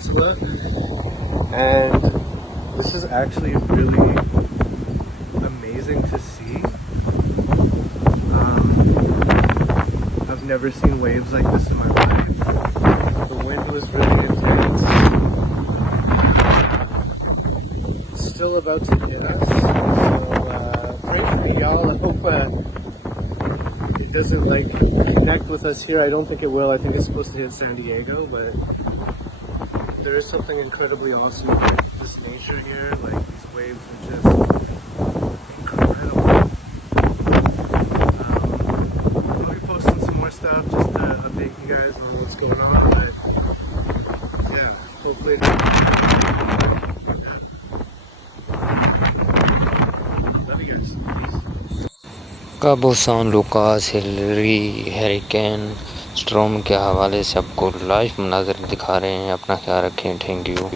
peninsula, and this is actually really amazing to see. I've never seen waves like this in my life. The wind was really intense. It's still about to hit us, so pray for me, y'all. I hope it doesn't connect with us here. I don't think it will. I think it's supposed to hit San Diego, but there is something incredibly awesome about this nature here. These waves are just incredible. I'll be posting some more stuff just to update you guys on what's going on. But yeah, hopefully. Love you guys. Peace. काबो सान Lucas, Hillary, hurricane storm के हवाले से आपको live मनाज़र दिखा रहे हैं। अपना ख्याल रखें। Thank you.